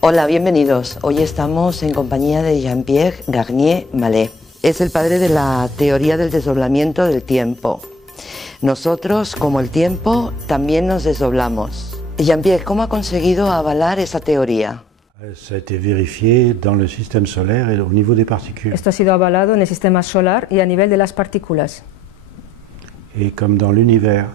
Hola, bienvenidos. Hoy estamos en compañía de Jean-Pierre Garnier-Mallet. Es el padre de la teoría del desdoblamiento del tiempo. Nosotros, como el tiempo, también nos desdoblamos. Jean-Pierre, ¿cómo ha conseguido avalar esa teoría? Ça a été vérifié dans le système solaire et au niveau des particules. Esto ha sido avalado en el sistema solar y a nivel de las partículas. Et comme dans l'univers,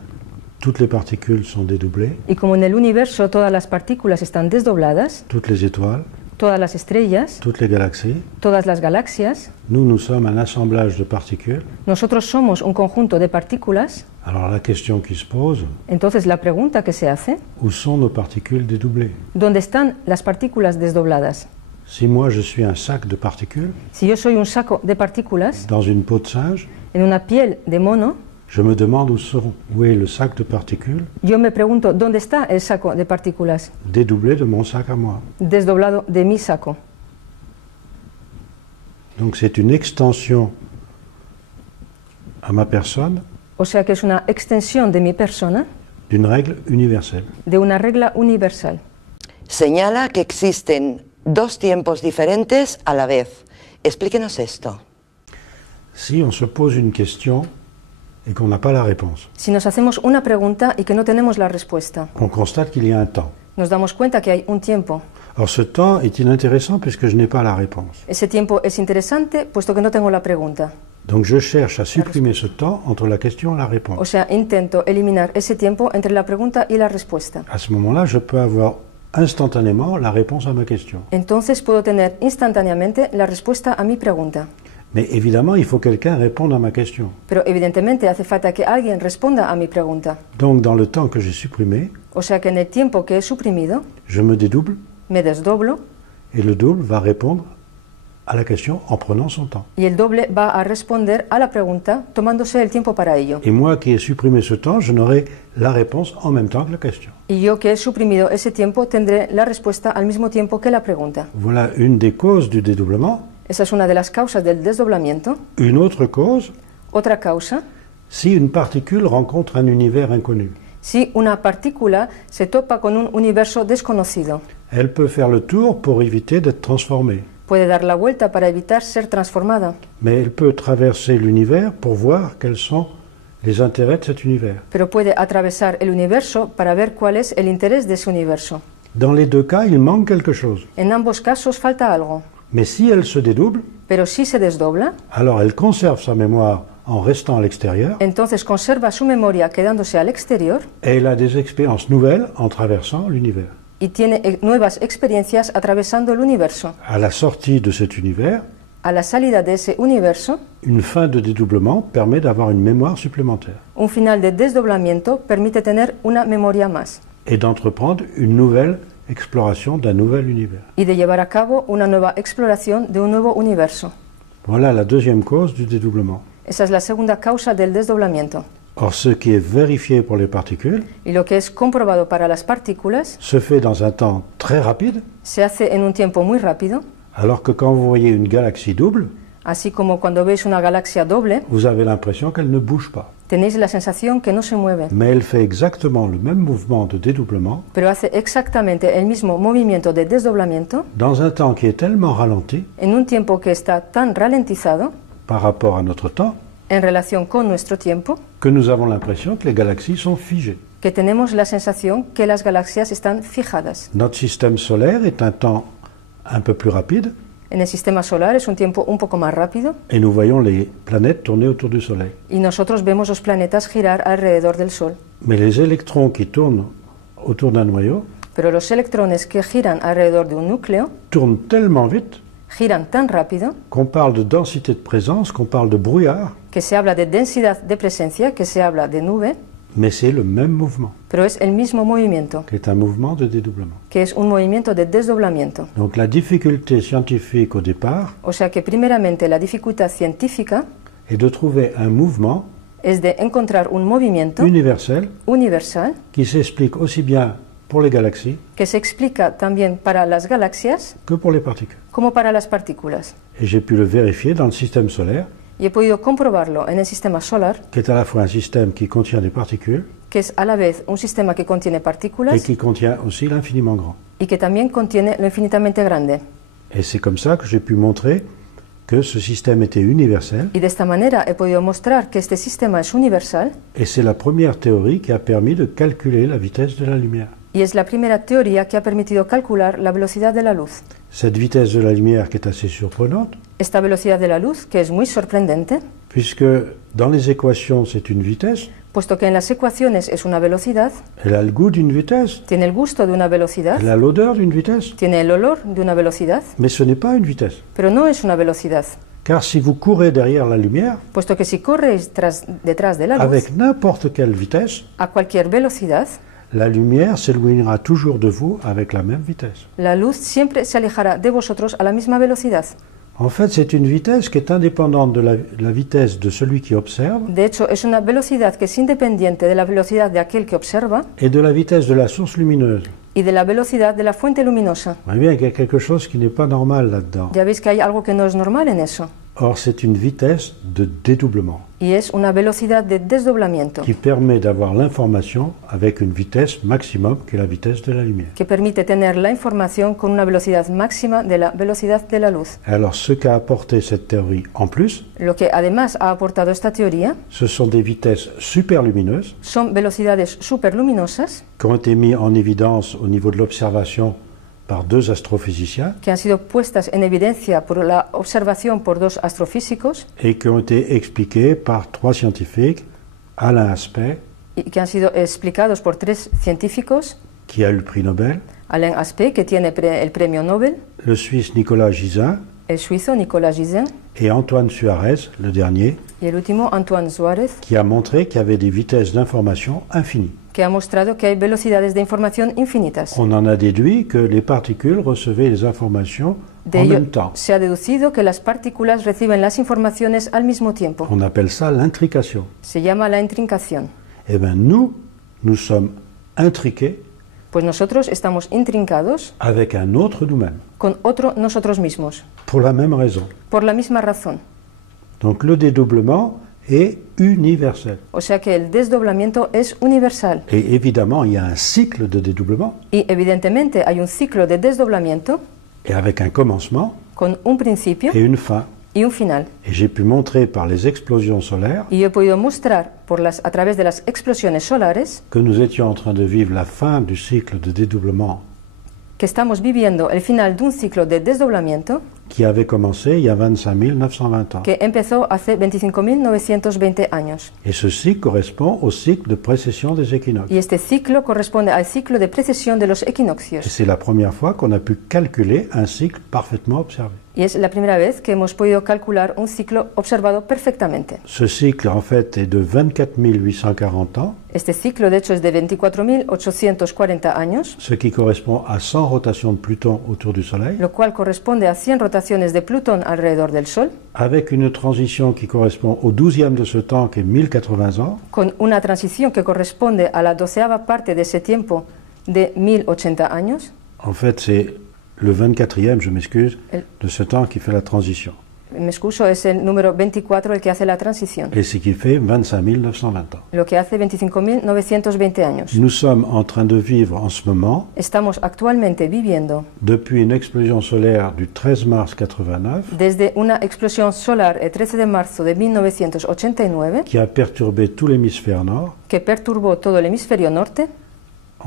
toutes les particules sont dédoublées, Y como en el universo todas las partículas están desdobladas, toutes les étoiles, todas las estrellas, toutes les galaxies, todas las galaxias, nous sommes un assemblage de particules. nosotros somos un conjunto de partículas. Alors la question qui se pose, Entonces la pregunta que se hace, où sont nos particules dédoublées? ¿dónde están las partículas desdobladas? Si moi je suis un sac de particules, Si yo soy un saco de partículas dans une peau de singe, en una piel de mono, je me demande où est le sac de particules yo me pregunto ¿dónde está el saco de partículas dédoublé de mon sac à moi. desdoblado de mi saco? Donc c'est une extension à ma personne O sea que es una extensión de mi persona, d'une règle universelle. de una regla universal. Señala que existen dos tiempos diferentes a la vez. Explíquenos esto. Si on se pose une question et qu'on n'a pas la réponse, Si nos hacemos una pregunta y que no tenemos la respuesta, on constate qu'il y a un temps. nos damos cuenta que hay un tiempo. Or ce temps est inintéressant puisque je n'ai pas la réponse. Ese tiempo es interesante puesto que no tengo la pregunta. Donc je cherche à supprimer ce temps entre la question et la O réponse. sea, intento eliminar ese tiempo entre la pregunta y la respuesta. À ce moment-là, je peux avoir instantanément la réponse à ma question. Entonces puedo tener instantáneamente la respuesta a mi pregunta. Mais évidemment, il faut que quelqu'un réponde à ma question. Pero evidentemente hace falta que alguien responda a mi pregunta. Donc dans le temps que j'ai supprimé, O sea que en el tiempo que he suprimido, je me dédouble me desdoblo et le double va répondre à la question en prenant son temps. y el doble va a responder a la pregunta tomándose el tiempo para ello. Et moi qui ai supprimé ce temps, je n'aurai la réponse en même temps que la question. Y yo que he suprimido ese tiempo tendré la respuesta al mismo tiempo que la pregunta. Voilà une des causes du dédoublement. Esa es una de las causas del desdoblamiento. Une autre cause, Otra causa, si une particule rencontre un univers inconnu, si una partícula se topa con un universo desconocido, elle peut faire le tour pour éviter d'être transformée. puede dar la vuelta para evitar ser transformada, Mais elle peut traverser l'univers pour voir quels sont les intérêts de cet univers. pero puede atravesar el universo para ver cuál es el interés de ese universo. Dans les deux cas, il manque quelque chose. En ambos casos falta algo, Mais si elle se dédouble, pero si se desdobla, alors elle conserve sa mémoire en restant à l'extérieur entonces conserva su memoria quedándose al exterior et elle a des expériences nouvelles en traversant l'univers. y tiene nuevas experiencias atravesando el universo. À la sortie de cet univers, A la salida de ese universo, une fin de dédoublement permet d'avoir une mémoire supplémentaire un final de desdoblamiento permite tener una memoria más et d'entreprendre une nouvelle exploration d'un nouvel univers. y de llevar a cabo una nueva exploración de un nuevo universo. Voilà la deuxième cause du dédoublement. Esa es la segunda causa del desdoblamiento. Or, ce qui est vérifié pour les particules Y lo que es comprobado para las partículas se fait dans un temps très rapide, se hace en un tiempo muy rápido, alors que quand vous voyez une galaxie double, así como cuando veis una galaxia doble, vous avez l'impression qu'elle ne bouge pas. tenéis la sensación que no se mueve, Mais elle fait exactement le même mouvement de dédoublement pero hace exactamente el mismo movimiento de desdoblamiento dans un temps qui est tellement ralenti en un tiempo que está tan ralentizado par rapport à notre temps en relación con nuestro tiempo que nous avons l'impression que les galaxies sont figées. que tenemos la sensación que las galaxias están fijadas. Notre système solaire est un temps un peu plus rapide En el sistema solar es un tiempo un poco más rápido et nous voyons les planètes tourner autour du Soleil. y nosotros vemos los planetas girar alrededor del Sol. Mais les électrons qui tournent autour d'un noyau Pero los electrones que giran alrededor de un núcleo tournent tellement vite giran tan rápido qu'on parle de densité de présence, qu'on parle de brouillard, que se habla de densidad de presencia, que se habla de nube, mais c'est le même mouvement, pero es el mismo movimiento, qui est un mouvement de dédoublement. que es un movimiento de desdoblamiento. Donc la difficulté scientifique au départ O sea que primeramente la dificultad científica est de trouver un mouvement es de encontrar un movimiento universel universal qui s'explique aussi bien pour les galaxies que se explica también para las galaxias que pour les particules. como para las partículas. Et j'ai pu le vérifier dans le système solaire Y he podido comprobarlo en el sistema solar, qui est à la fois un système qui contient des particules que es a la vez un sistema que contiene et partículas qui contient aussi l'infiniment grand. y que también contiene lo infinitamente grande. Et c'est comme ça que j'ai pu montrer que ce système était universel, Y de esta manera he podido mostrar que este sistema es universal et c'est la première théorie qui a permis de calculer la vitesse de la lumière. y es la primera teoría que ha permitido calcular la velocidad de la luz. Cette vitesse de la lumière qui est assez surprenante, Esta velocidad de la luz, que es muy sorprendente, puisque dans les équations c'est une vitesse, puesto que en las ecuaciones es una velocidad, elle a le goût d'une vitesse, tiene el gusto de una velocidad, elle a l'odeur d'une vitesse, tiene el olor de una velocidad, mais ce n'est pas une vitesse. pero no es una velocidad, Car si vous courez derrière la lumière, puesto que si corres detrás de la luz avec n'importe quelle vitesse, a cualquier velocidad, la lumière s'éloignera toujours de vous avec la même vitesse. la luz siempre se alejará de vosotros a la misma velocidad. En fait, c'est une vitesse qui est indépendante de la vitesse de celui qui observe De hecho, es una velocidad que es independiente de la velocidad de aquel que observa et de la vitesse de la source lumineuse. y de la velocidad de la fuente luminosa. Vous voyez bien qu'il y a quelque chose qui n'est pas normal là-dedans. Ya veis que hay algo que no es normal en eso. Or, c'est une vitesse de dédoublement Y es una velocidad de desdoblamiento qui permet d'avoir l'information avec une vitesse maximum qui est la vitesse de la lumière. que permite tener la información con una velocidad máxima de la velocidad de la luz. Alors, ce qu'a apporté cette théorie en plus, Lo que además ha aportado esta teoría ce sont des vitesses superlumineuses son velocidades superluminosas qui ont été mises en évidence au niveau de l'observation par deux astrophysiciens que han sido puestas en evidencia por la observación por dos astrofísicos et qui ont été expliquées par trois scientifiques, Alain Aspect, y que han sido explicados por tres científicos, qui a eu le prix Nobel, Alain Aspect, que tiene el premio Nobel, le Suisse Nicolas Gisin el suizo Nicolas Gisin et Antoine Suarez, le dernier, y el último Antoine Suárez, qui a montré qu'il y avait des vitesses d'information infinies. que ha mostrado que hay velocidades de información infinitas. On en a déduit que les particules recevaient les informations De en ello même temps. se ha deducido que las partículas reciben las informaciones al mismo tiempo. On appelle ça l'intrication. Se llama la intrincación. Eh bien, nous sommes intriqués Pues nosotros estamos intrincados avec un autre nous-mêmes, con otro nosotros mismos, pour la même raison. por la misma razón. Donc le dédoublement est universel. O sea que el desdoblamiento es universal. Et évidemment, il y a un cycle de dédoublement, Y evidentemente hay un ciclo de desdoblamiento et avec un commencement con un principio et une fin. y un final. Et j'ai pu montrer par les explosions solaires Y yo he podido mostrar a través de las explosiones solares que nous étions en train de vivre la fin du cycle de dédoublement que estamos viviendo el final de un ciclo de desdoblamiento qui avait commencé il y a 25 920 ans. que empezó hace 25.920 años. Et ce cycle correspond au cycle de précession des équinoxes. Y este ciclo corresponde al ciclo de precesión de los Et equinoccios. c'est la première fois qu'on a pu calculer un cycle parfaitement observé. Y es la primera vez que hemos podido calcular un ciclo observado perfectamente. Ce cycle, en fait, est de 24 840 ans, Este ciclo, de hecho, es de 24.840 años, ce qui correspond à 100 rotations de Pluton autour du Soleil, lo cual corresponde a 100 rotaciones de Plutón alrededor del Sol, avec une transition qui correspond au 12e de ce temps, qui est 1080 ans, con una transición que corresponde a la 12ª parte de ese tiempo de 1080 años. En fait, c'est le 24e, je m'excuse, El- de ce temps qui fait la transition. Me excuso, es el número 24 el que hace la transición, Et ce qui fait 25 920 ans. lo que hace 25.920 años. Nous sommes en train de vivre en ce moment, Estamos actualmente viviendo depuis une explosion solaire du 13 mars 89, desde una explosión solar el 13 de marzo de 1989 qui a perturbé tout l'hémisphère nord. que perturbó todo el hemisferio norte.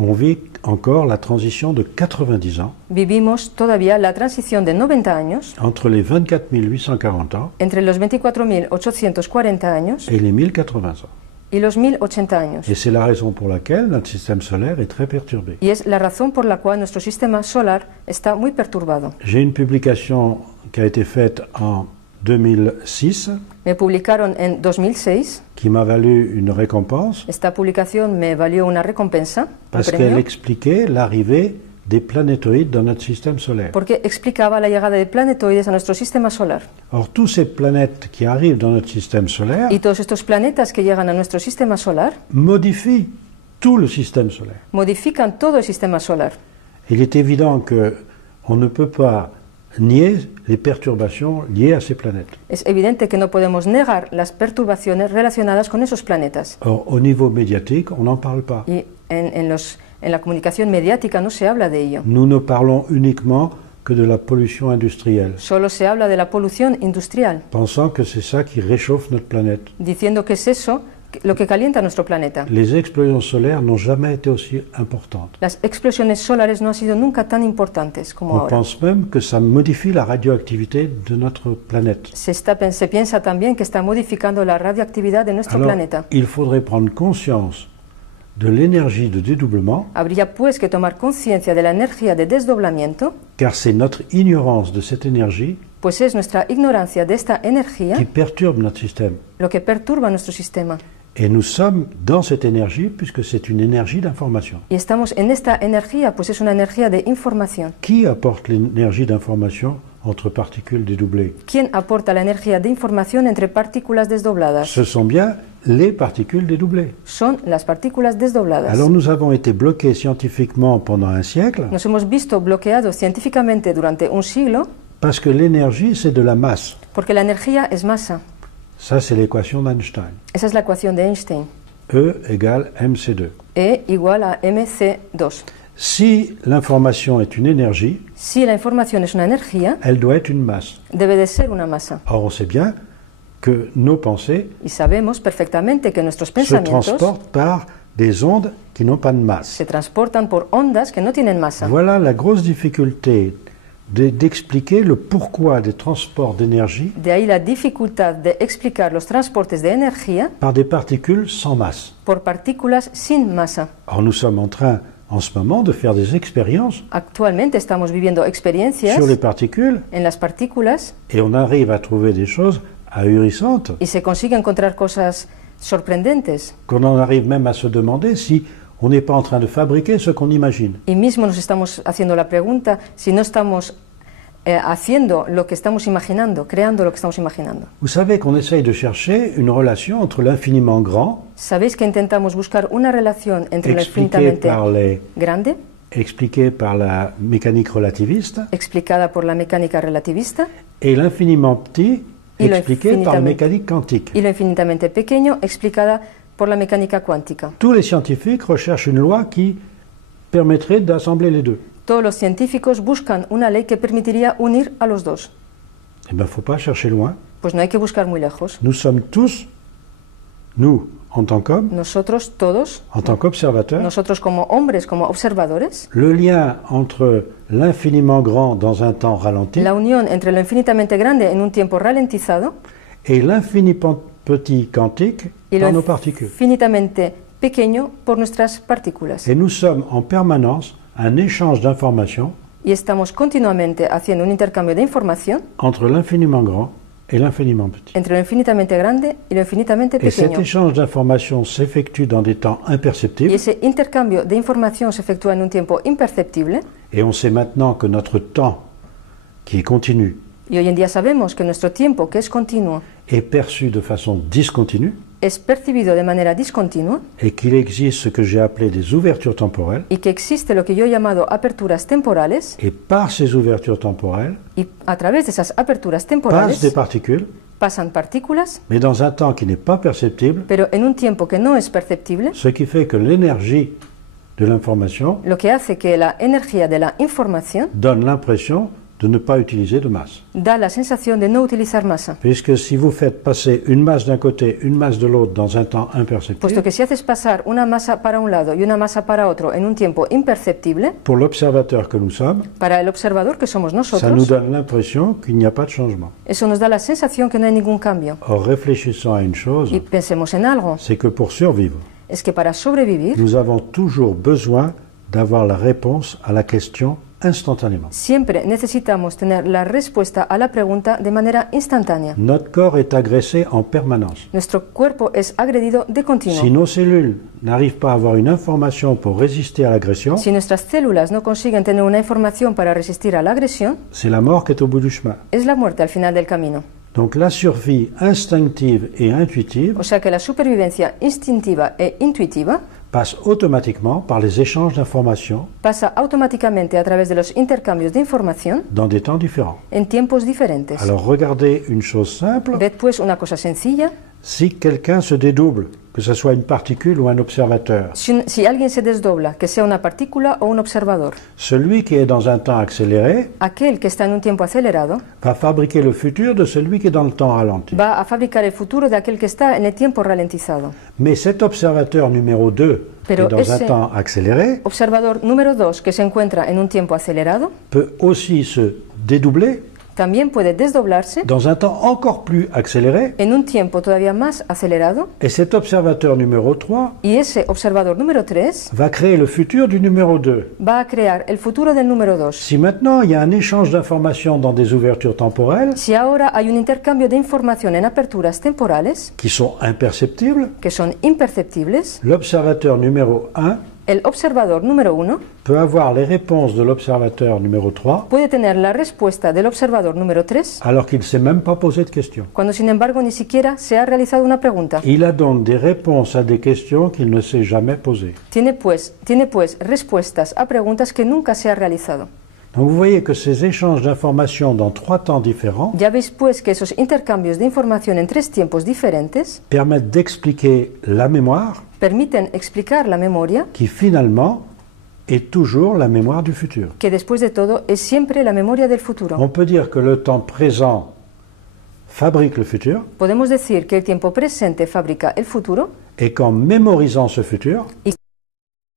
On vit encore la transition de 90 ans Vivimos todavía la transición de 90 años entre les 24 840 ans entre los 24.840 años et les 1080 ans. y los 1080 años. Et c'est la raison pour laquelle notre système solaire est très perturbé. Y es la razón por la cual nuestro sistema solar está muy perturbado. J'ai une publication qui a été faite en 2006 Me publicaron en 2006. qui m'a valu une récompense Esta publicación me valió una recompensa, un parce premio, qu'elle expliquait l'arrivée des planétoïdes dans notre système solaire. porque explicaba la llegada de planetoides a nuestro sistema solar. Or, tous ces planètes qui arrivent dans notre système solaire Y todos estos planetas que llegan a nuestro sistema solar modifient tout le système solaire. modifican todo el sistema solar. Il est évident qu'on ne peut pas nier les perturbations liées à ces planètes. Es evidente que no podemos negar las perturbaciones relacionadas con esos planetas. Or, au niveau médiatique, on n'en parle pas. Y en la comunicación mediática no se habla de ello. Nous ne parlons uniquement que de la pollution industrielle, Solo se habla de la polución industrial, pensant que c'est ça qui réchauffe notre planète. diciendo que es eso lo que calienta nuestro planeta. Les explosions solaires n'ont jamais été aussi importantes. Las explosiones solares no han sido nunca tan importantes como On ahora. pense même que ça modifie la radioactivité de notre planète. Se piensa también que está modificando la radioactividad de nuestro Alors, planeta. il faudrait prendre conscience de l'énergie de dédoublement, Habría pues que tomar conciencia de la energía de desdoblamiento, car c'est notre ignorance de cette énergie pues es nuestra ignorancia de esta energía qui perturbe notre système. lo que perturba nuestro sistema. Et nous sommes dans cette énergie puisque c'est une énergie d'information. Y estamos en esta energía, pues es una energía de información. Qui apporte l'énergie d'information entre particules dédoublées? ¿Quién aporta la energía de información entre partículas desdobladas? Ce sont bien les particules dédoublées. Son las partículas desdobladas. Alors nous avons été bloqués scientifiquement pendant un siècle Nos hemos visto bloqueados científicamente durante un siglo parce que l'énergie c'est de la masse. porque la energía es masa. Ça c'est l'équation d'Einstein. Esa es la ecuación de Einstein. E égale mc2. E igual a mc2. Si l'information est une énergie, Si la información es una energía, elle doit être une masse. debe de ser una masa. Or on sait bien que nos pensées Y sabemos perfectamente que nuestros se pensamientos transportent par des ondes qui n'ont pas de masse. se transportan por ondas que no tienen masa. Voilà la grosse difficulté d'expliquer le pourquoi des transports d'énergie De ahí la dificultad de explicar los transportes de energía par des particules sans masse. por partículas sin masa. Or nous sommes en train en ce moment de faire des expériences Actualmente estamos viviendo experiencias sur les particules en las partículas et on arrive à trouver des choses ahurissantes y se consigue encontrar cosas sorprendentes. qu'on en arrive même à se demander si on n'est pas en train de fabriquer ce qu'on imagine. Y mismo nos estamos haciendo la pregunta si no estamos haciendo lo que estamos imaginando, creando lo que estamos imaginando. Vous savez qu'on essaye de chercher une relation entre l'infiniment grand, ¿Sabéis que intentamos buscar una relación entre lo expliqué infinitamente grande, expliqué par la mécanique relativiste, explicada por la mecánica relativista, et l'infiniment petit, Y lo expliqué par la infinitamente- mécanique quantique? y lo infinitamente pequeño, explicada por la mecánica cuántica? Tous les scientifiques recherchent une loi qui permettrait d'assembler les deux. Todos los científicos buscan una ley que permitiría unir a los dos. Eh bien, il ne faut pas chercher loin. Pues no hay que buscar muy lejos. Nous sommes tous, nous, en tant qu'hommes, Nosotros todos, en tant qu'observateurs, nosotros como hombres, como observadores, le lien entre l'infiniment grand dans un temps ralenti la unión entre lo infinitamente grande en un tiempo ralentizado et l'infiniment petit quantique y par lo nos particules. infinitamente pequeño por nuestras partículas. Et nous sommes en permanence un échange d'informations Y estamos continuamente haciendo un intercambio de información entre l'infiniment grand et l'infiniment petit. entre lo infinitamente grande y lo infinitamente Et cet pequeño. échange d'informations s'effectue dans des temps Y imperceptibles. ese intercambio de información se efectúa en un tiempo imperceptible. Et on sait maintenant que notre temps, qui est continu, Y hoy en día sabemos que nuestro tiempo, que es continuo, est perçu de façon discontinue es percibido de manera discontinua et qu'il existe ce que j'ai appelé des ouvertures temporelles. y que existe lo que yo he llamado aperturas temporales, Et par ces ouvertures temporelles y a través de esas aperturas passent temporales des particules, pasan partículas, mais dans un temps qui n'est pas perceptible, pero en un tiempo que no es perceptible, ce qui fait que l'énergie de l'information lo que hace que la energía de la información donne l'impression de ne pas utiliser de masse. da la sensación de no utilizar masa. Puisque si vous faites passer une masse d'un côté, une masse de l'autre dans un temps Puesto imperceptible, que si haces pasar una masa para un lado y una masa para otro en un tiempo imperceptible, pour l'observateur que nous sommes, para el observador que somos ça nous nosotros, donne l'impression qu'il n'y a pas de changement. eso nos da la sensación que no hay ningún cambio. Or, réfléchissons à une chose, Y pensemos en algo, c'est que pour survivre, es que para sobrevivir nous avons toujours besoin d'avoir la réponse à la question instantanément. siempre necesitamos tener la respuesta a la pregunta de manera instantánea. Notre corps est agressé en permanence. Nuestro cuerpo es agredido de Si continuo. nos cellules n'arrivent pas à avoir une information pour résister à l'agression, Si nuestras células no consiguen tener una información para resistir a la agresión, c'est la mort qui est au bout du chemin. es la muerte al final del camino. Donc la survie instinctive et intuitive O sea que la supervivencia instintiva e intuitiva passe automatiquement par les échanges d'informations pasa automáticamente a través de los intercambios de información dans des temps différents. en tiempos diferentes. Alors regardez une chose simple, Ved pues una cosa sencilla. si quelqu'un se dédouble, que ce soit une particule ou un observateur, Si alguien se desdobla, que sea una partícula o un observador, celui qui est dans un temps accéléré aquel que está en un tiempo acelerado va fabriquer le futur de celui qui est dans le temps ralenti. va a fabricar el futuro de aquel que está en el tiempo ralentizado. Mais cet observateur numéro 2, qui Pero est dans un ese- temps accéléré, Observador número 2, que se encuentra en un tiempo acelerado, peut aussi se dédoubler también puede desdoblarse dans un temps encore plus accéléré. en un tiempo todavía más acelerado, Et cet observateur numéro 3 y ese observador número 3 va créer le futur du numéro 2. va a crear el futuro del número 2. Si maintenant il y a un échange d'informations dans des ouvertures temporelles Si ahora hay un intercambio de información en aperturas temporales qui sont imperceptibles, que son imperceptibles, l'observateur numéro 1 el observador número 1 peut avoir les réponses de l'observateur numéro 3 puede tener la respuesta del observador número 3 alors qu'il ne s'est même pas posé de questions. cuando sin embargo ni siquiera se ha realizado una pregunta. Il a donc des réponses à des questions qu'il ne s'est jamais posées. Tiene pues respuestas a preguntas que nunca se ha realizado. Donc vous voyez que ces échanges d'informations dans 3 temps différents Ya veis pues que esos intercambios de información en 3 tiempos diferentes permettent d'expliquer la mémoire permiten explicar la memoria, qui finalement est toujours la mémoire du futur. que después de todo es siempre la memoria del futuro. On peut dire que le temps présent fabrique le futur Podemos decir que el tiempo presente fabrica el futuro et qu'en mémorisant ce futur, y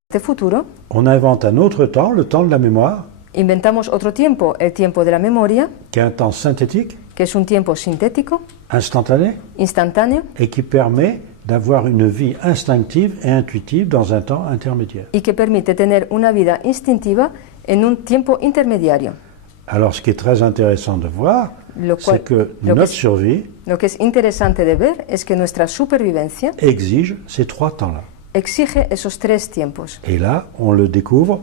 este futuro on invente un autre temps, le temps de la mémoire, inventamos otro tiempo, el tiempo de la memoria, qui est un temps synthétique, que es un tiempo sintético, instantané, instantáneo et qui permet d'avoir une vie instinctive et intuitive dans un temps intermédiaire. y que permite tener una vida instintiva en un tiempo intermediario. Alors ce qui est très intéressant de voir, Lo cual- c'est que lo que notre es- survie Lo que es interesante de ver es que nuestra supervivencia exige ces 3 temps-là. exige esos 3 tiempos. Et là, on le découvre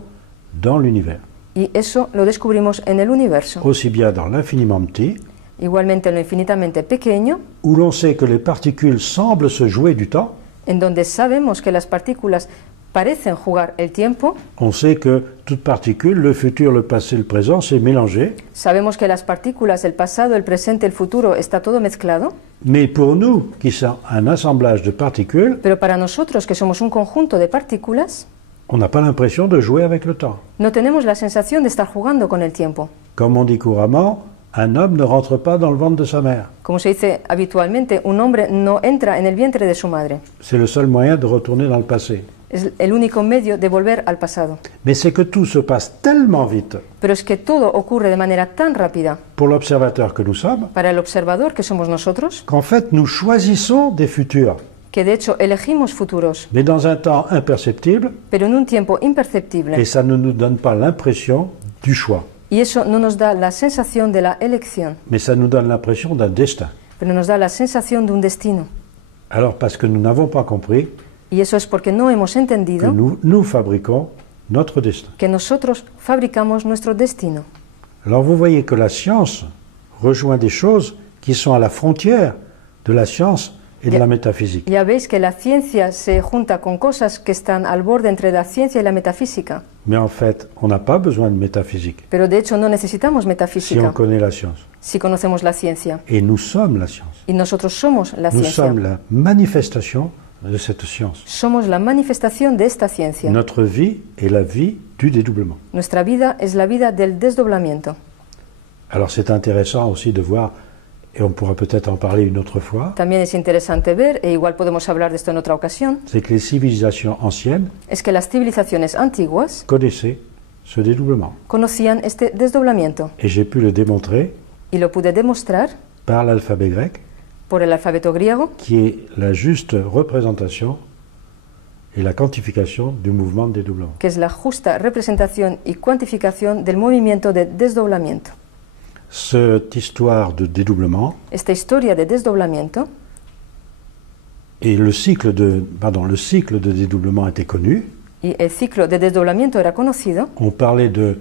dans l'univers, Y eso lo descubrimos en el universo. aussi bien dans l'infiniment petit, Igualmente en lo infinitamente pequeño, où l'on sait que les particules semblent se jouer du temps. en donde sabemos que las partículas parecen jugar el tiempo, On sait que toute particule, le futur, le passé, le présent, c'est mélangé. sabemos que las partículas, el pasado, el presente, el futuro, está todo mezclado, Mais pour nous, qui sommes un assemblage de particules, pero para nosotros que somos un conjunto de partículas, on n'a pas l'impression de jouer avec le temps. no tenemos la sensación de estar jugando con el tiempo. Comme on dit couramment, un homme ne rentre pas dans le ventre de sa mère. Como se dice habitualmente, un hombre no entra en el vientre de su madre. C'est le seul moyen de retourner dans le passé. Es el único medio de volver al pasado. Mais c'est que tout se passe tellement vite Pero es que todo ocurre de manera tan rápida pour l'observateur que nous sommes, para el observador que somos nosotros, qu'en fait nous choisissons des futurs, que de hecho elegimos futuros, mais dans un temps imperceptible, pero en un tiempo imperceptible. et ça ne nous donne pas l'impression du choix, Y eso no nos da la sensación de la elección, mais ça nous donne l'impression d'un destin. pero nos da la sensación de un destino. Alors parce que nous n'avons pas compris Y eso es porque no hemos que entendido nous fabriquons notre destin. que nosotros fabricamos nuestro destino. Alors vous voyez que la science rejoint des choses qui sont à la frontière de la science et de Ya- la métaphysique. Ya veis que la ciencia se junta con cosas que están al borde entre la ciencia y la metafísica, Mais en fait, on n'a pas besoin de métaphysique pero de hecho no necesitamos si on metafísica connaît la science. si conocemos la ciencia. Et nous sommes la science. Y nosotros somos la Nous ciencia. sommes la manifestation de cette science. Somos la manifestación de esta ciencia. Notre vie est la vie du dédoublement. Nuestra vida es la vida del desdoblamiento. Alors c'est intéressant aussi de voir, et on pourra peut-être en parler une autre fois, También es interesante ver, e igual podemos hablar de esto en otra ocasión, c'est que les civilisations anciennes es que las civilizaciones antiguas connaissaient ce dédoublement. conocían este desdoblamiento. Et j'ai pu le démontrer Y lo pude demostrar par l'alphabet grec, por el alfabeto griego, qui est la juste représentation et la quantification du mouvement de dédoublement. que es la justa representación y cuantificación del movimiento de desdoblamiento. Cette histoire de dédoublement Esta historia de desdoblamiento et le cycle de dédoublement était connu. y el ciclo de desdoblamiento era conocido. On parlait de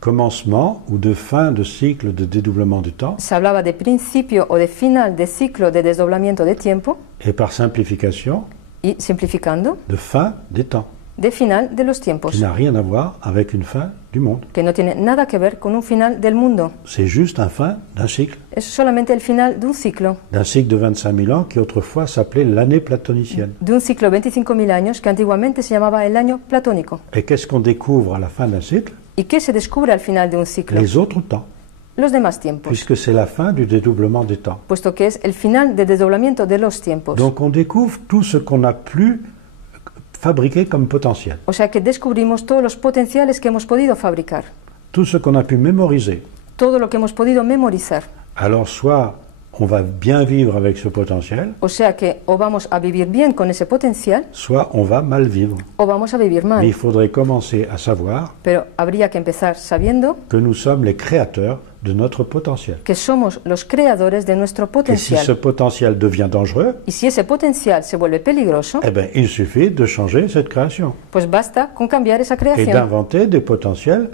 commencement ou de fin de cycle de dédoublement du temps, Se hablaba de principio o de final de ciclo de desdoblamiento de tiempo et par simplification, y, simplificando, de fin des temps. de final de los tiempos, qui n'a rien à voir avec une fin du monde. que no tiene nada que ver con un final del mundo. C'est juste un fin d'un cycle Es solamente el final de un ciclo de 25 000 ans qui autrefois s'appelait l'année platonicienne. de 25.000 años que antiguamente se llamaba el año platónico. Et qu'est-ce qu'on découvre à la fin d'un cycle? ¿Y qué se descubre al final de un ciclo? Les autres temps, Los demás tiempos, puisque c'est la fin du dédoublement des temps. puesto que es el final del desdoblamiento de los tiempos. Donc on découvre tout ce qu'on a pu fabriquer comme potentiel, O sea que descubrimos todos los potenciales que hemos podido fabricar, tout ce qu'on a pu mémoriser. todo lo que hemos podido memorizar. Alors soit on va bien vivre avec ce potentiel, O sea que o vamos a vivir bien con ese potencial soit on va mal vivre. o vamos a vivir Mais il mal. faudrait commencer à savoir Pero habría que empezar sabiendo que nous sommes les créateurs de notre potentiel. que somos los creadores de nuestro Et si ce potencial. potentiel devient dangereux, Y si ese potencial se vuelve peligroso, eh bien, il suffit de changer cette création pues basta con cambiar esa et creación d'inventer des potentiels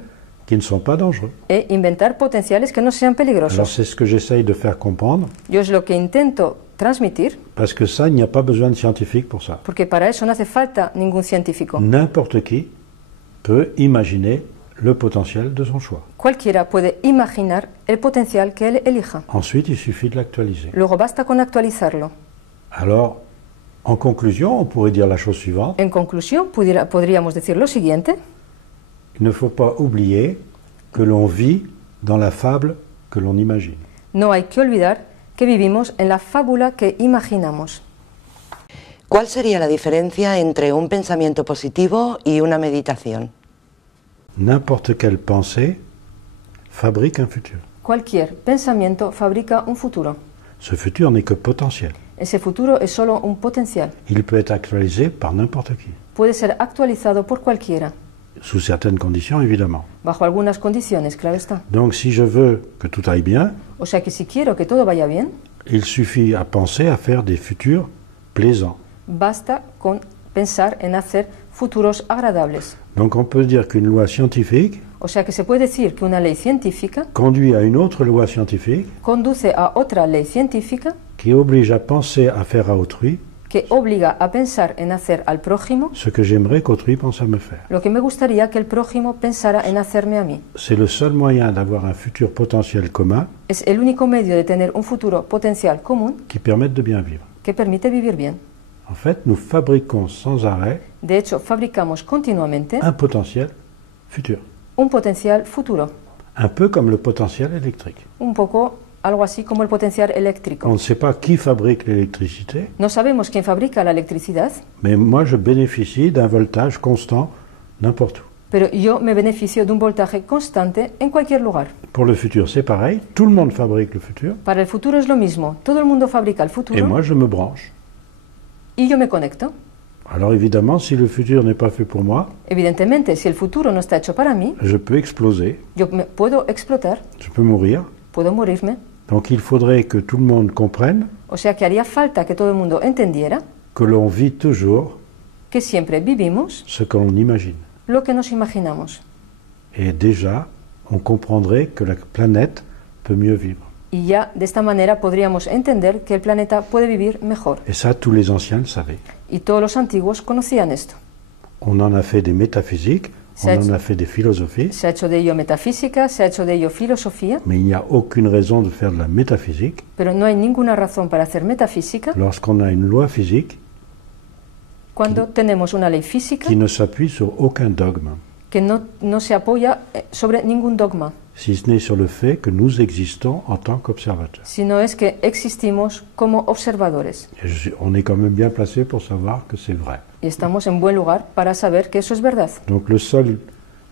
qui ne sont pas dangereux. e inventar potenciales que no sean Alors peligrosos. c'est ce que j'essaye de faire comprendre, Yo es lo que intento transmitir, parce que ça, il n'y a pas besoin de scientifique pour ça. porque para eso no hace falta ningún científico. N'importe qui peut imaginer le potentiel de son choix. Cualquiera puede imaginar el potencial que él elija. Ensuite, il suffit de l'actualiser. Luego basta con actualizarlo. Alors, en conclusion, on pourrait dire la chose suivante. En conclusión, podríamos decir lo siguiente: Il ne faut pas oublier que l'on vit dans la fable que l'on imagine. no hay que olvidar que vivimos en la fábula que imaginamos. ¿Cuál sería la diferencia entre un pensamiento positivo y una meditación? N'importe quelle pensée fabrique un futur. Cualquier pensamiento fabrica un futuro. Ce futur n'est que potentiel. Ese futuro es solo un potencial. Il peut être actualisé par n'importe qui, Puede ser actualizado por cualquiera, sous certaines conditions évidemment. bajo algunas condiciones, claro está. Donc si je veux que tout aille bien, O sea que si quiero que todo vaya bien, il suffit à penser à faire des futurs plaisants. basta con pensar en hacer futuros agradables. Donc on peut dire qu'une loi scientifique O sea que se puede decir que una ley científica conduit à une autre loi scientifique conduce a otra ley científica qui oblige à penser à faire à autrui que obliga a pensar en hacer al prójimo ce que j'aimerais qu'autrui pense à me faire. lo que me gustaría que el prójimo pensara en hacerme a mí. C'est le seul moyen d'avoir un futur potentiel commun Es el único medio de tener un futuro potencial común qui permette de bien vivre. que permite vivir bien. En fait, nous fabriquons sans arrêt De hecho, fabricamos continuamente un potentiel futur, un potencial futuro, un peu comme le potentiel électrique. un poco algo así como el potencial On eléctrico. ne sait pas qui fabrique l'électricité, No sabemos quién fabrica la electricidad, mais moi je bénéficie d'un voltage constant n'importe où. pero yo me beneficio de un voltaje constante en cualquier lugar. Pour le futur, c'est pareil, tout le monde fabrique le futur, Para el futuro es lo mismo, todo el mundo fabrica el et futuro moi je me branche. y yo me conecto. Alors évidemment, si le futur n'est pas fait pour moi, Evidentemente, si el futuro no está hecho para mí, je peux exploser, yo puedo explotar, je peux mourir. puedo morirme. Donc il faudrait que tout le monde comprenne O sea que haría falta que todo el mundo entendiera que l'on vit toujours que siempre vivimos ce que l'on imagine. lo que nos imaginamos. Et déjà, on comprendrait que la planète peut mieux vivre. Y ya de esta manera podríamos entender que el planeta puede vivir mejor. Et ça, tous les anciens le savaient. Y todos los antiguos conocían esto. On en a fait des métaphysiques, on C'est- en a fait des philosophies, Se ha hecho de ello metafísica, se ha hecho de ello filosofía, mais il n'y a aucune raison de faire de la métaphysique pero no hay ninguna razón para hacer metafísica lorsqu'on a une loi physique cuando tenemos una ley física qui ne s'appuie sur aucun dogme, que no se apoya sobre ningún dogma, si ce n'est sur le fait que nous existons en tant qu'observateurs. sino es que existimos como observadores. Et on est quand même bien placé pour savoir que c'est vrai. Y estamos en buen lugar para saber que eso es verdad. Donc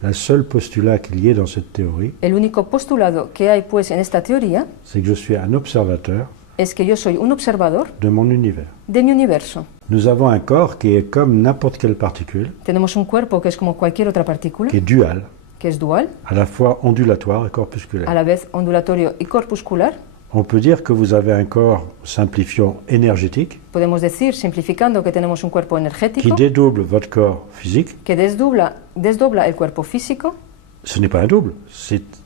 la seule postulat qu'il y ait dans cette théorie, El único postulado que hay pues en esta teoría c'est que je suis un observateur es que yo soy un observador de mon univers. de mi universo. Nous avons un corps qui est comme n'importe quelle particule, Tenemos un cuerpo que es como cualquier otra partícula, qui est dual, que es dual, à la fois ondulatoire et a corpusculaire. la vez ondulatorio y corpuscular. On peut dire que vous avez un corps, simplifiant, énergétique, Podemos decir, simplificando, que tenemos un cuerpo qui energético dédouble votre corps physique. que desdobla el cuerpo físico. Ce n'est pas un double,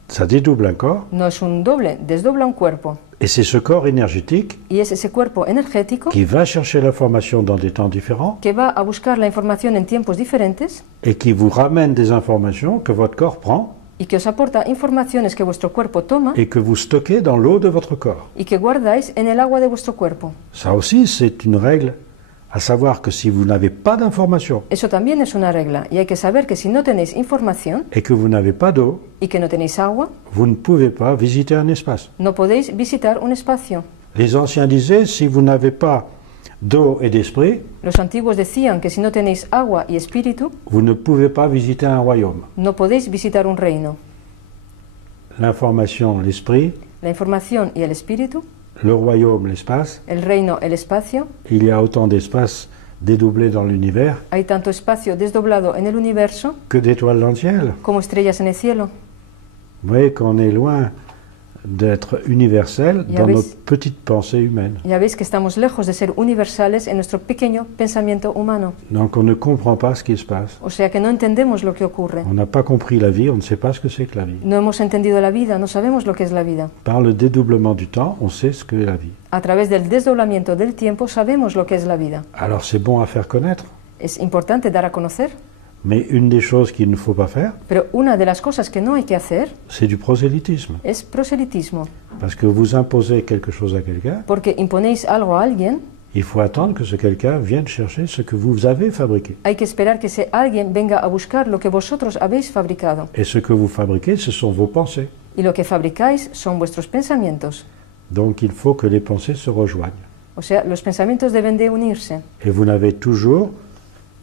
ça dédouble un corps No es un doble, desdobla un cuerpo Et c'est ce corps énergétique y es ese cuerpo energético qui va chercher l'information dans des temps différents que va a buscar la información en tiempos diferentes et qui vous ramène des informations que votre corps prend y que os aporta informaciones que vuestro cuerpo toma et que vous stockez dans l'eau de votre corps. y que guardáis en el agua de vuestro cuerpo. Ça aussi, c'est une règle, à savoir que si vous n'avez pas d'information Eso también es una regla y hay que saber que si no tenéis información et que vous n'avez pas d'eau, y que no tenéis agua, vous ne pouvez pas visiter un espace. no podéis visitar un espacio. Les anciens disaient, si vous n'avez pas d'eau et d'esprit, Los antiguos decían que si no tenéis agua y espíritu, vous ne pouvez pas visiter un royaume. no podéis visitar un reino. L'information, l'esprit, La información y el espíritu, le royaume, l'espace, el reino, el espacio, il y a autant d'espaces dédoublés dans l'univers hay tanto espacio desdoblado en el universo que d'étoiles dans le ciel. como estrellas en el cielo. Vous voyez qu'on est loin d'être universel Ya dans ves. notre petite pensée humaine. Ya veis que estamos lejos de ser universales en nuestro pequeño pensamiento humano. Donc on ne comprend pas ce qui se passe. O sea que no entendemos lo que ocurre. On n'a pas compris la vie, on ne sait pas ce que c'est que la vie. No hemos entendido la vida, no sabemos lo que es la vida. Par le dédoublement du temps, on sait ce qu'est la vie. A través del desdoblamiento del tiempo sabemos lo que es la vida. Alors c'est bon à faire connaître, Es importante dar a conocer, mais une des choses qu'il ne faut pas faire, pero una de las cosas que no hay que hacer c'est du prosélytisme. es proselitismo, Parce que vous imposez quelque chose à quelqu'un, porque imponéis algo a alguien, il faut attendre que ce quelqu'un vienne chercher ce que vous avez fabriqué. hay que esperar que ese alguien venga a buscar lo que vosotros habéis fabricado. Et ce que vous fabriquez, ce sont vos pensées. Y lo que fabricáis son vuestros pensamientos. Donc il faut que les pensées se rejoignent. O sea, los pensamientos deben de unirse. Et vous n'avez toujours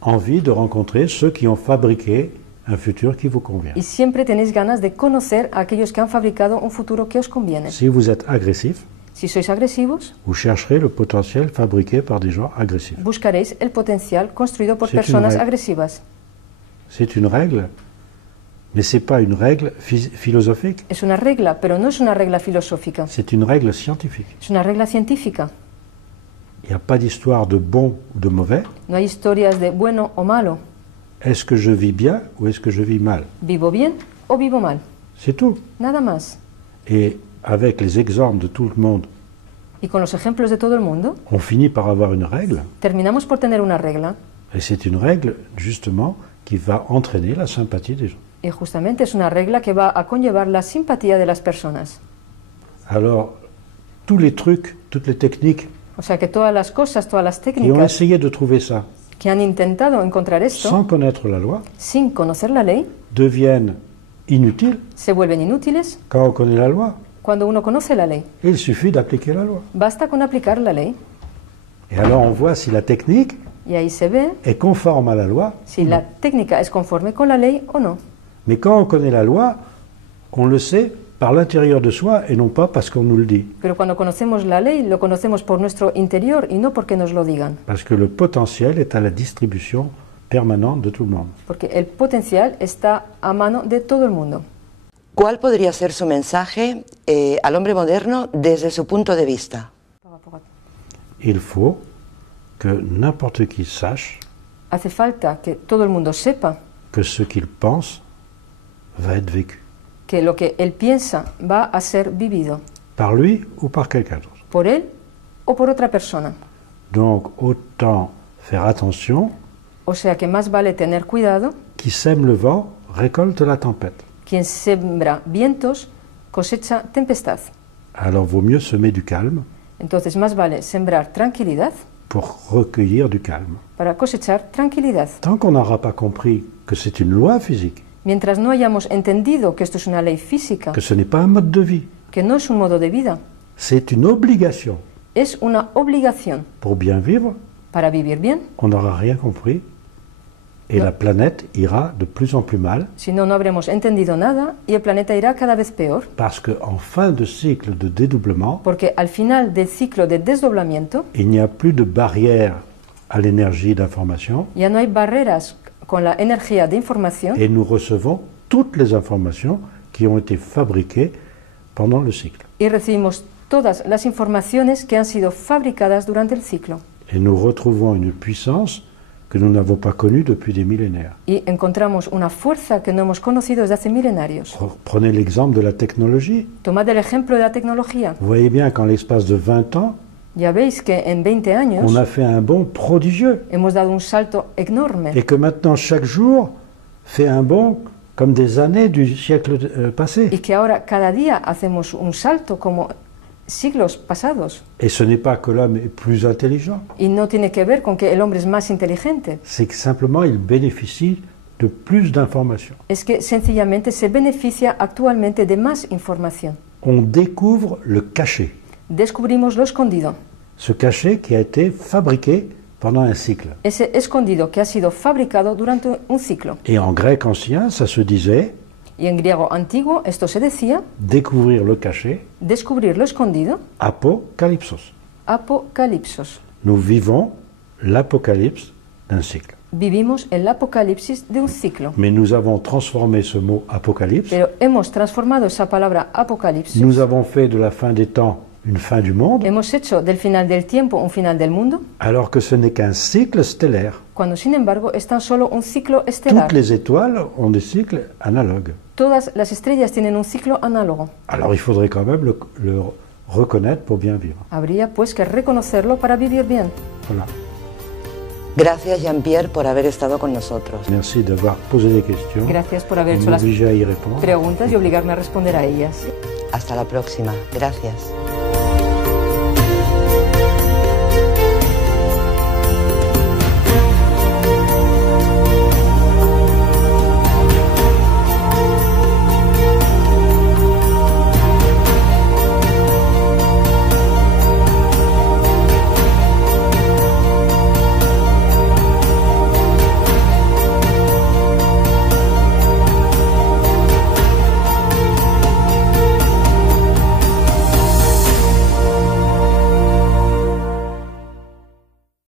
envie de rencontrer ceux qui ont fabriqué un futur qui vous convient. Y siempre tenéis ganas de conocer a aquellos que han fabricado un futuro que os conviene. Si vous êtes agressif, Si sois agresivos, vous chercherez le potentiel fabriqué par des gens agressifs. buscaréis el potencial construido por C'est une personas règle. agresivas. C'est une règle, mais ce n'est pas une règle philosophique, Es una regla, pero no es una regla filosófica. c'est une règle scientifique. Es una regla científica. Il n'y a pas d'histoire de bon ou de mauvais. No hay historias de bueno o malo. Est-ce que je vis bien ou est-ce que je vis mal? ¿Vivo bien o vivo mal? C'est tout. Nada más. Et avec les exemples de tout le monde, Y con los ejemplos de todo el mundo, on finit par avoir une règle. terminamos por tener una regla. Et c'est une règle, justement, qui va entraîner la sympathie des gens. Y justamente es una regla que va a conllevar la simpatía de las personas. Alors, tous les trucs, toutes les techniques O sea que todas las cosas, todas las qui ont técnicas essayé de trouver ça que han intentado encontrar esto sans connaître la loi sin conocer la ley, deviennent inutiles se vuelven inútiles quand on connaît la loi. cuando uno conoce la ley. Il suffit d'appliquer la loi. Basta con aplicar la ley Et alors on voit si la technique y ahí se ve est conforme à la loi. si la técnica es conforme con la ley o no. Mais quand on connaît la loi, on le sait par l'intérieur de soi et non pas parce qu'on nous le dit. Pero cuando conocemos la ley, lo conocemos por nuestro interior y no porque nos lo digan. Parce que le potentiel est à la distribution permanente de tout le monde. Porque el potencial está a mano de todo el mundo. ¿Cuál podría ser su mensaje al hombre moderno desde su punto de vista? Il faut que n'importe qui sache Hace falta que todo el mundo sepa que ce qu'il pense va être vécu. que lo que él piensa va a ser vivido Par lui ou par quelqu'un d'autre. por él o por otra persona. Donc autant faire attention, O sea que más vale tener cuidado. qui sème le vent récolte la tempête. Quien sembra vientos cosecha tempestad. Alors vaut mieux semer du calme Entonces más vale sembrar tranquilidad pour recueillir du calme. para cosechar tranquilidad. Tant qu'on n'aura pas compris que c'est une loi physique, Mientras no hayamos entendido que esto es una ley física, que ce n'est pas un mode de vie, que no es un modo de vida, c'est une obligation. es una obligación Pour bien vivre, para vivir bien. on n'aura rien compris et Non. la planète ira de plus en plus mal Si no, no habremos entendido nada y el planeta irá cada vez peor, parce qu'en fin de cycle de dédoublement, porque al final del ciclo de desdoblamiento il n'y a plus de barrière à l'énergie d'information ya no hay barreras con la energía de información et nous recevons toutes les informations qui ont été fabriquées pendant le cycle. y recibimos todas las informaciones que han sido fabricadas durante el ciclo. Et nous retrouvons une puissance que nous n'avons pas connue depuis des millénaires. Y encontramos una fuerza que no hemos conocido desde hace millenarios. Prenez l'exemple de la technologie. Tomad el ejemplo de la tecnología. Vous voyez bien qu'en l'espace de 20 ans, Ya veis que en 20 años on a fait un bond prodigieux. hemos dado un salto enorme. Et que maintenant, chaque jour fait un bond comme des années du siècle passé. Y que ahora cada día hacemos un salto como siglos pasados. Et ce n'est pas que l'homme est plus intelligent, Y no tiene que ver con que el hombre es más inteligente. c'est que simplement il bénéficie de plus d'informations. Es que sencillamente se beneficia actualmente de más información. On découvre le cachet. Descubrimos lo escondido. Ce cachet qui a été fabriqué pendant un cycle. Ese escondido que ha sido fabricado durante un ciclo. Et en grec ancien, ça se disait Y en griego antiguo esto se decía, découvrir le cachet, descubrir lo escondido, apocalypsos. apocalipsos. Nous vivons l'apocalypse d'un cycle. Vivimos el apocalipsis de un ciclo. Mais nous avons transformé ce mot apocalypse, Pero hemos transformado esa palabra apocalipsis. nous avons fait de la fin des temps une fin du monde, Hemos hecho del final del tiempo un final del mundo, alors que ce n'est qu'un cycle stellaire. cuando sin embargo es tan solo un ciclo estelar. Toutes les étoiles ont des cycles analogues. Todas las estrellas tienen un ciclo análogo. Alors il faudrait quand même le reconnaître pour bien vivre. Habría pues que reconocerlo para vivir bien. Voilà. Gracias, Jean-Pierre, por haber estado con nosotros. Merci d'avoir posé des questions. Gracias por haber et hecho las m'obliger à y répondre. preguntas y obligarme a responder a ellas. Hasta la próxima. Gracias.